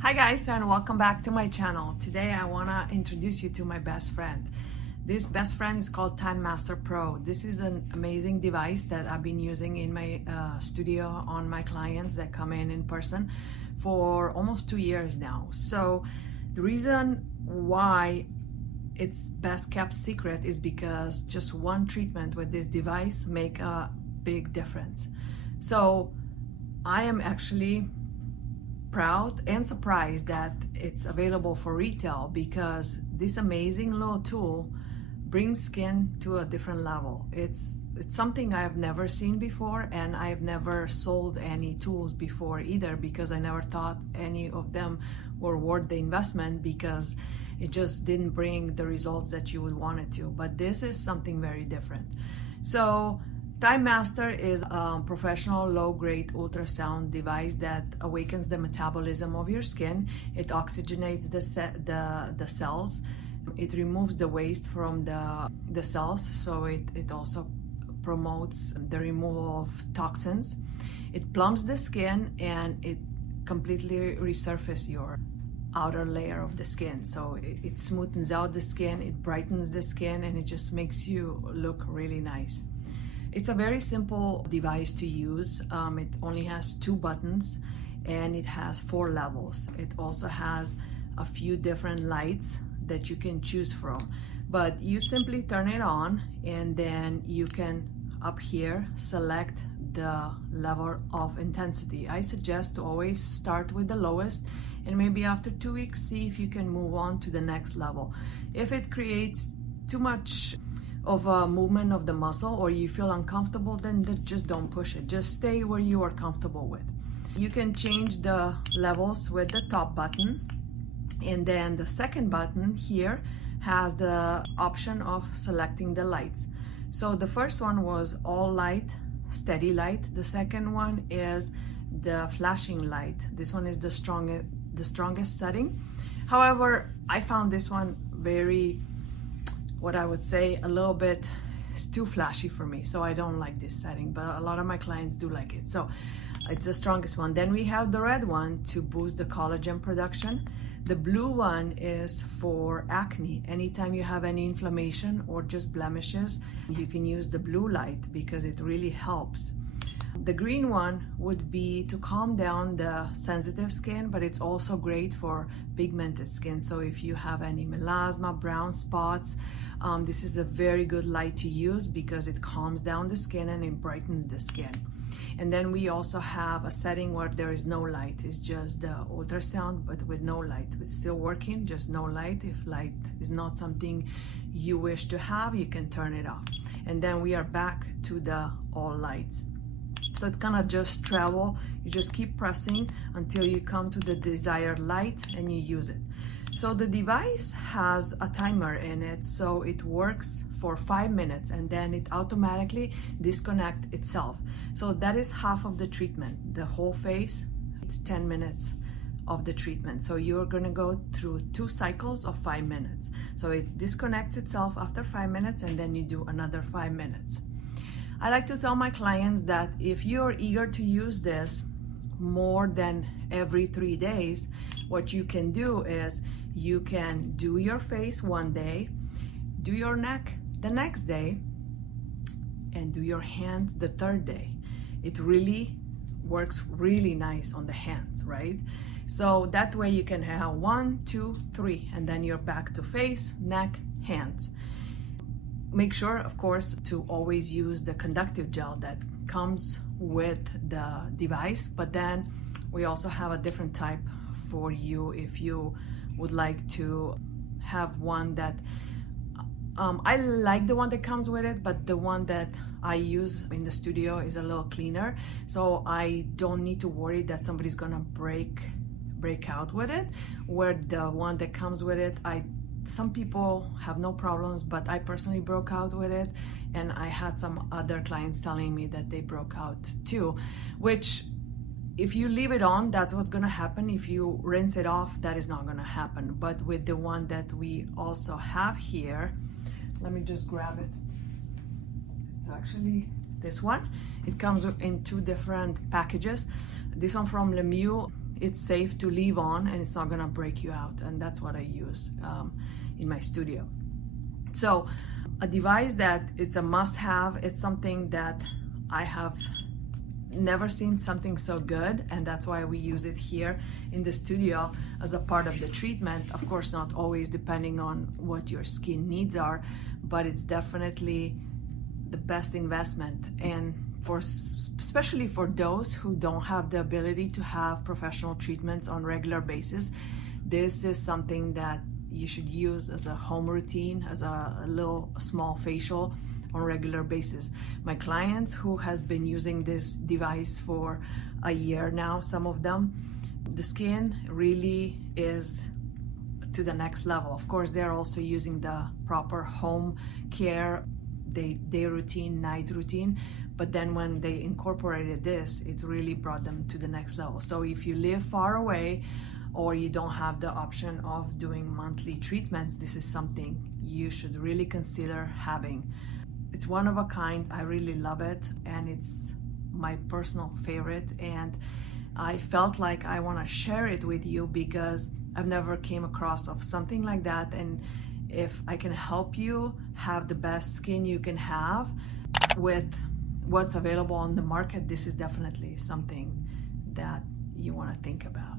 Hi guys, and welcome back to my channel. Today I want to introduce you to my best friend. This best friend is called Time Master Pro. This is an amazing device that I've been using in my studio on my clients that come in person for almost 2 years now. So the reason why it's best kept secret is because just one treatment with this device make a big difference. So I am actually proud and surprised that it's available for retail, because this amazing little tool brings skin to a different level. It's something I've never seen before, and I've never sold any tools before either, because I never thought any of them were worth the investment, because it just didn't bring the results that you would want it to. But this is something very different. So Time Master is a professional low-grade ultrasound device that awakens the metabolism of your skin. It oxygenates the cells. It removes the waste from the cells, so it also promotes the removal of toxins. It plumps the skin, and it completely resurfaces your outer layer of the skin. So it smoothens out the skin, it brightens the skin, and it just makes you look really nice. It's a very simple device to use. It only has 2 buttons and it has 4 levels. It also has a few different lights that you can choose from. But you simply turn it on, and then you can up here select the level of intensity. I suggest to always start with the lowest, and maybe after 2 weeks see if you can move on to the next level. If it creates too much of a movement of the muscle, or you feel uncomfortable, then just don't push it. Just stay where you are comfortable with. You can change the levels with the top button, and then the second button here has the option of selecting the lights. So the first one was all light, steady light. The second one is the flashing light. This one is the strongest setting. However, I found this one very, what I would say, a little bit is too flashy for me, so I don't like this setting, but a lot of my clients do like it. So it's the strongest one. Then we have the red one to boost the collagen production. The blue one is for acne. Anytime you have any inflammation or just blemishes, you can use the blue light because it really helps. The green one would be to calm down the sensitive skin, but it's also great for pigmented skin. So if you have any melasma, brown spots, this is a very good light to use because it calms down the skin and it brightens the skin. And then we also have a setting where there is no light. It's just the ultrasound, but with no light. It's still working, just no light. If light is not something you wish to have, you can turn it off. And then we are back to the all lights. So it's gonna just travel. You just keep pressing until you come to the desired light and you use it. So the device has a timer in it, so it works for 5 minutes and then it automatically disconnects itself. So that is half of the treatment. The whole face, it's 10 minutes of the treatment. So you're gonna go through 2 cycles of 5 minutes. So it disconnects itself after 5 minutes, and then you do another 5 minutes. I like to tell my clients that if you're eager to use this more than every 3 days, what you can do is you can do your face one day, do your neck the next day, and do your hands the 3rd day. It really works really nice on the hands, right? So that way you can have 1, 2, 3, and then you're back to face, neck, hands. Make sure, of course, to always use the conductive gel that comes with the device, but then we also have a different type for you if you would like to have one that I like the one that comes with it, but the one that I use in the studio is a little cleaner, so I don't need to worry that somebody's gonna break out with it, where the one that comes with it, some people have no problems, but I personally broke out with it, and I had some other clients telling me that they broke out too, which if you leave it on, that's what's gonna happen. If you rinse it off, that is not gonna happen. But with the one that we also have here, let me just grab it. It's actually this one. It comes in 2 different packages. This one from Lemieux it's safe to leave on and it's not gonna break you out, and that's what I use in my studio. So a device that it's a must-have, it's something that I have never seen something so good, and that's why we use it here in the studio as a part of the treatment. Of course, not always, depending on what your skin needs are, but it's definitely the best investment. And for especially for those who don't have the ability to have professional treatments on regular basis, this is something that you should use as a home routine, as a small facial on regular basis. My clients who has been using this device for a year now, some of them, the skin really is to the next level. Of course, they're also using the proper home care, day routine, night routine, but then when they incorporated this, it really brought them to the next level. So if you live far away or you don't have the option of doing monthly treatments, this is something you should really consider having. It's one of a kind. I really love it, and it's my personal favorite, and I felt like I want to share it with you because I've never came across of something like that. And if I can help you have the best skin you can have with what's available on the market, this is definitely something that you want to think about.